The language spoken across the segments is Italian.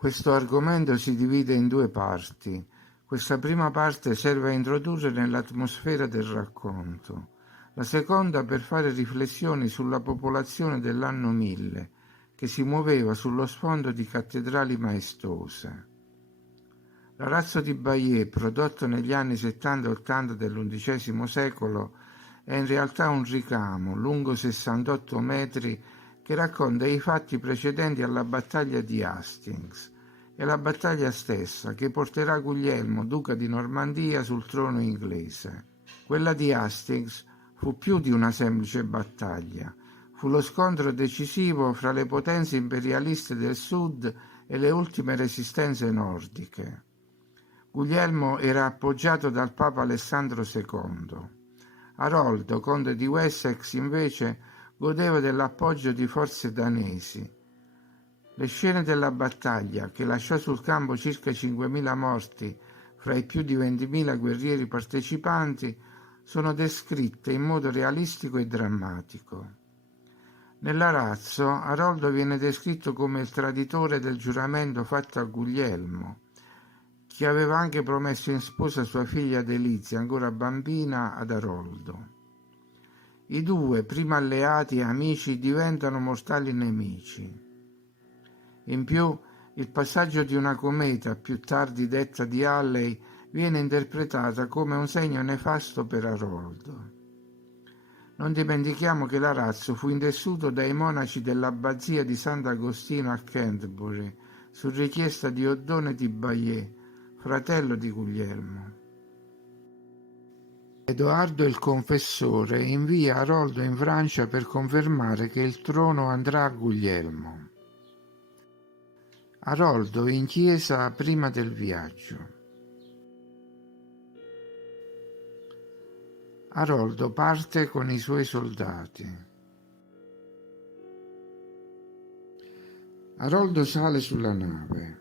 Questo argomento si divide in due parti. Questa prima parte serve a introdurre nell'atmosfera del racconto, la seconda per fare riflessioni sulla popolazione dell'anno 1000, che si muoveva sullo sfondo di cattedrali maestose. L'Arazzo di Bayeux, prodotto negli anni 70 e 80 dell'undicesimo secolo, è in realtà un ricamo lungo 68 metri che racconta i fatti precedenti alla battaglia di Hastings e la battaglia stessa che porterà Guglielmo, duca di Normandia, sul trono inglese. Quella di Hastings fu più di una semplice battaglia, fu lo scontro decisivo fra le potenze imperialiste del sud e le ultime resistenze nordiche. Guglielmo era appoggiato dal Papa Alessandro II. Aroldo, conte di Wessex, invece, godeva dell'appoggio di forze danesi. Le scene della battaglia, che lasciò sul campo circa 5.000 morti fra i più di 20.000 guerrieri partecipanti, sono descritte in modo realistico e drammatico. Nell'Arazzo, Aroldo viene descritto come il traditore del giuramento fatto a Guglielmo, che aveva anche promesso in sposa sua figlia Delizia, ancora bambina, ad Aroldo. I due, prima alleati e amici, diventano mortali nemici. In più, il passaggio di una cometa, più tardi detta di Halley, viene interpretata come un segno nefasto per Aroldo. Non dimentichiamo che l'Arazzo fu intessuto dai monaci dell'abbazia di Sant'Agostino a Canterbury, su richiesta di Oddone di Bayeux, fratello di Guglielmo. Edoardo il Confessore invia Aroldo in Francia per confermare che il trono andrà a Guglielmo. Aroldo in chiesa prima del viaggio. Aroldo parte con i suoi soldati. Aroldo sale sulla nave.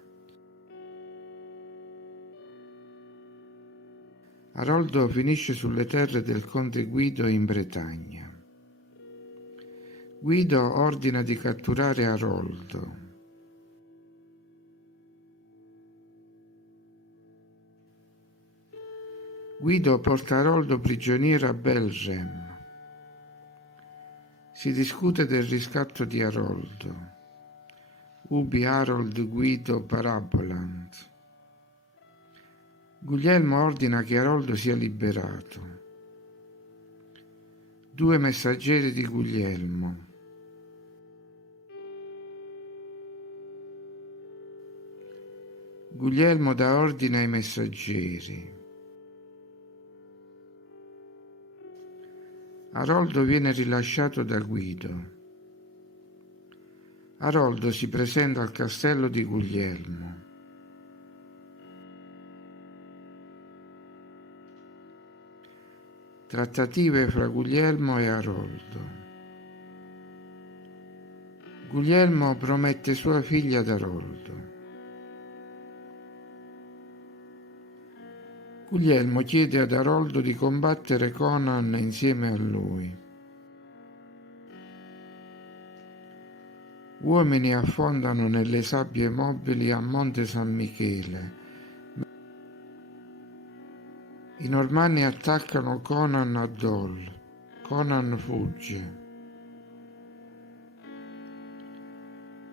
Aroldo finisce sulle terre del conte Guido in Bretagna. Guido ordina di catturare Aroldo. Guido porta Aroldo prigioniero a Belrem. Si discute del riscatto di Aroldo. Ubi Harold Guido parabolant. Guglielmo ordina che Aroldo sia liberato. Due messaggeri di Guglielmo. Guglielmo dà ordine ai messaggeri. Aroldo viene rilasciato da Guido. Aroldo si presenta al castello di Guglielmo. Trattative fra Guglielmo e Aroldo. Guglielmo promette sua figlia ad Aroldo. Guglielmo chiede ad Aroldo di combattere Conan insieme a lui. Uomini affondano nelle sabbie mobili a Monte San Michele. I normanni attaccano Conan a Dol. Conan fugge.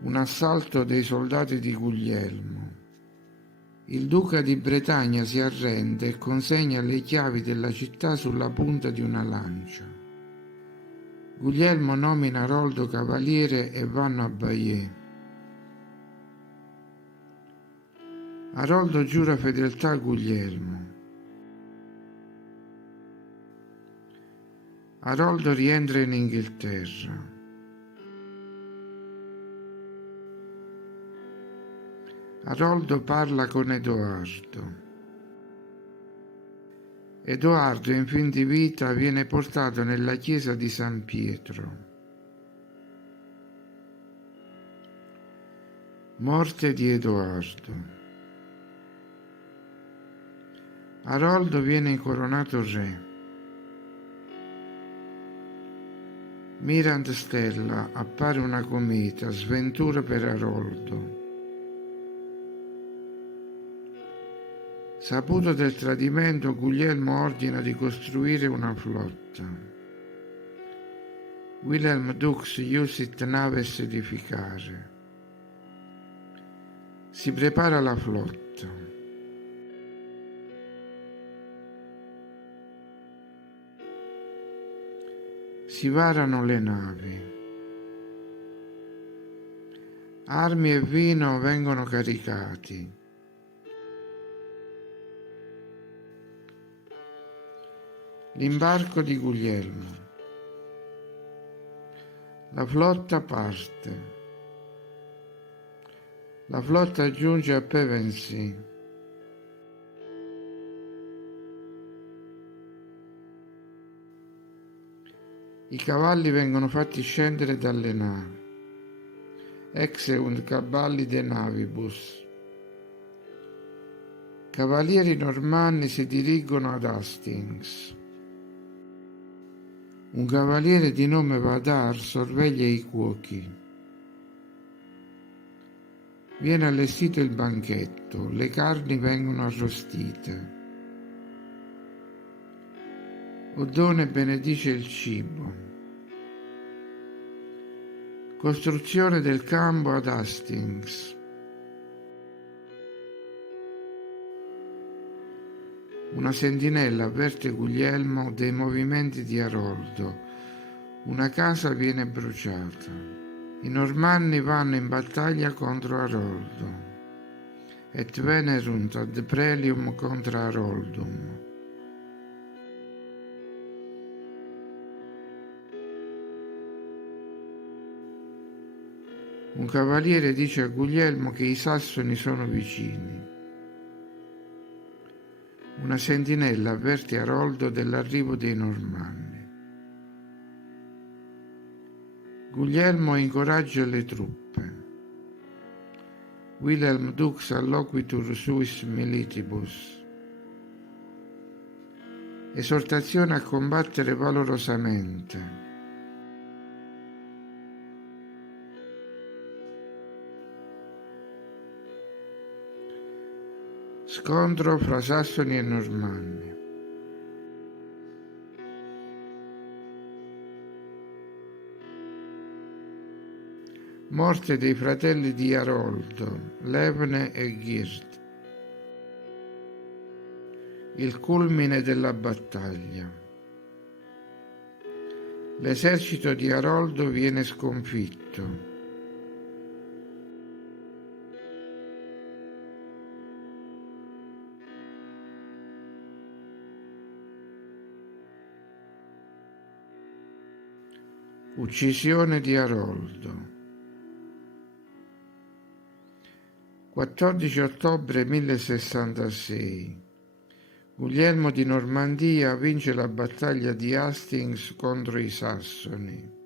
Un assalto dei soldati di Guglielmo. Il duca di Bretagna si arrende e consegna le chiavi della città sulla punta di una lancia. Guglielmo nomina Aroldo cavaliere e vanno a Bayeux. Aroldo giura fedeltà a Guglielmo. Aroldo rientra in Inghilterra. Aroldo parla con Edoardo. Edoardo, in fin di vita, viene portato nella chiesa di San Pietro. Morte di Edoardo. Aroldo viene incoronato re. Mirand Stella, appare una cometa, sventura per Aroldo. Saputo del tradimento, Guglielmo ordina di costruire una flotta. Wilhelm dux iusit naves edificare. Si prepara la flotta. Si varano le navi. Armi e vino vengono caricati. L'imbarco di Guglielmo. La flotta parte. La flotta giunge a Pevensey. I cavalli vengono fatti scendere dalle navi. Exeunt cavalli de navibus. Cavalieri normanni si dirigono ad Hastings. Un cavaliere di nome Vadar sorveglia i cuochi. Viene allestito il banchetto, le carni vengono arrostite. Oddone benedice il cibo. Costruzione del campo ad Hastings. Una sentinella avverte Guglielmo dei movimenti di Aroldo. Una casa viene bruciata. I normanni vanno in battaglia contro Aroldo. Et venerunt ad prelium contra Aroldum. Un cavaliere dice a Guglielmo che i sassoni sono vicini. Una sentinella avverte Aroldo dell'arrivo dei normanni. Guglielmo incoraggia le truppe. Wilhelm dux alloquitur suis militibus. Esortazione a combattere valorosamente. Scontro fra sassoni e normanni. Morte dei fratelli di Aroldo, Levne e Gird. Il culmine della battaglia. L'esercito di Aroldo viene sconfitto. Uccisione di Aroldo. 14 ottobre 1066. Guglielmo di Normandia vince la battaglia di Hastings contro i Sassoni.